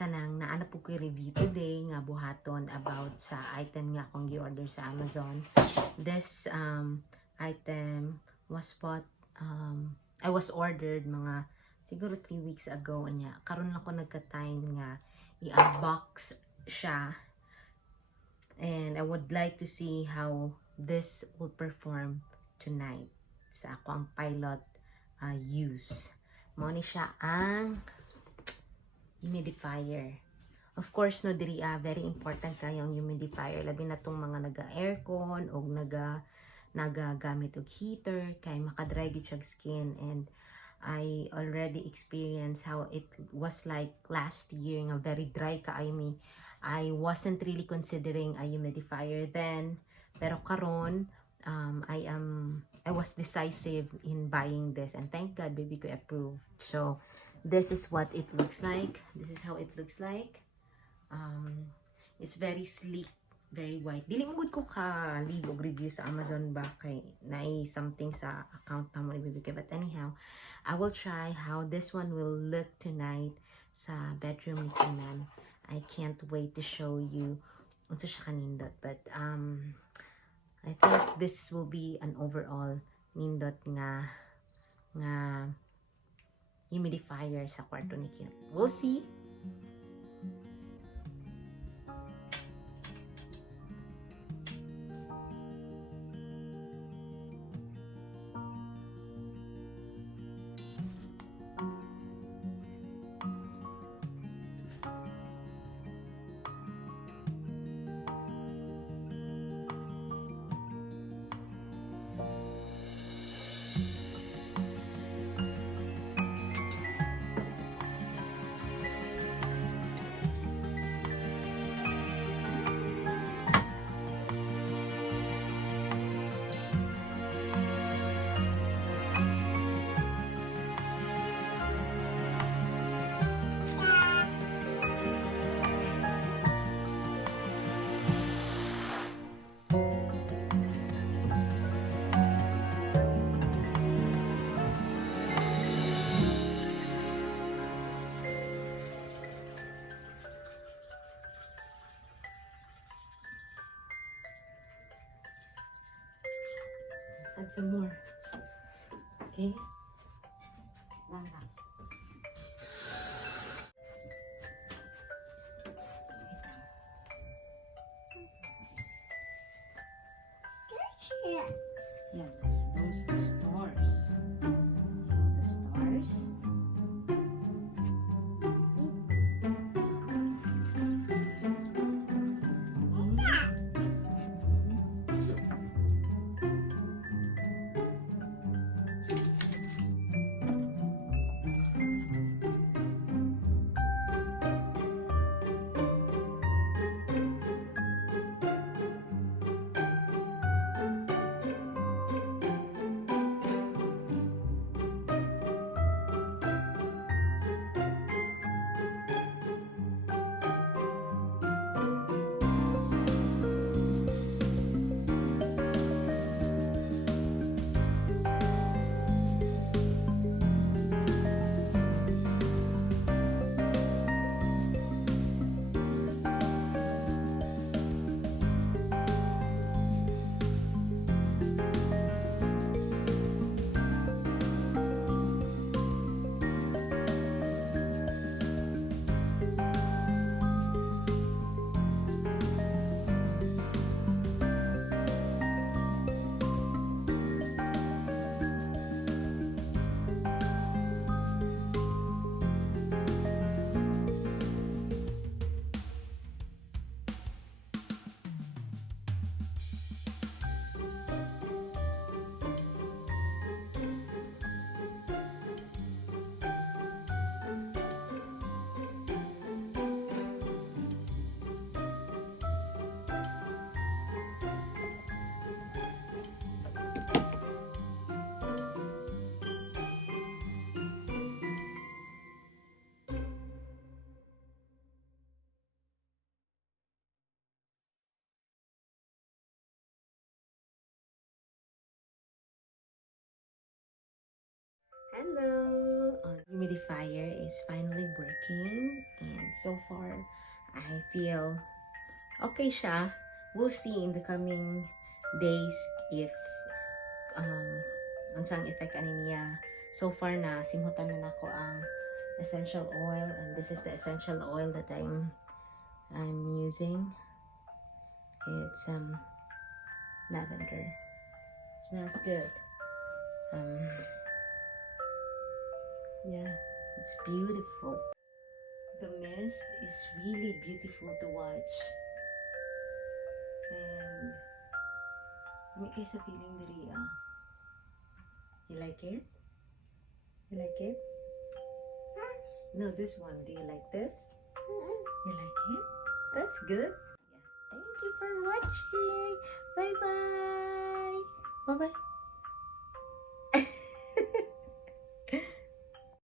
Tanang naana po ko review today nga buhaton about sa item nga akong gi-order sa Amazon. This item was bought I was ordered mga siguro 3 weeks ago anya. Karon lang ko nagka-time nga i-unbox siya. And I would like to see how this will perform tonight sa ako ang pilot use. Mao ni siya ang humidifier. Of course, no, diri very important kayo ang humidifier. Labi na tong mga naga-aircon o nagagamit og heater kay makadry gyud siya skin. And I already experienced how it was like last year nga very dry kaayo mi. I wasn't really considering a humidifier then, pero karon I was decisive in buying this, and thank God baby ko approved. So this is what it looks like. This is how it looks like. It's very sleek, very white. Dili mo gud ko ka leave og review sa Amazon ba kay naay something sa account na mo ibibigay. But anyhow, I will try how this one will look tonight sa bedroom ni Kinan. I can't wait to show you unsa siya kanindot. But I think this will be an overall nindot nga humidifier sa kwarto ni Kim. We'll see. Add some more. Okay? Lang. Yes, those are stars. The stars. Hello! humidifier is finally working, and so far I feel okay siya. We'll see in the coming days if unsang effect ani niya. So far na simhutan na nako ang essential oil, and this is the essential oil that I'm using. It's lavender. Smells good. Yeah, it's beautiful. The mist is really beautiful to watch. And may kayo sa feeling diri ah. You like it? You like it? No, this one. Do you like this? You like it? That's good. Yeah. Thank you for watching. Bye bye. Bye bye.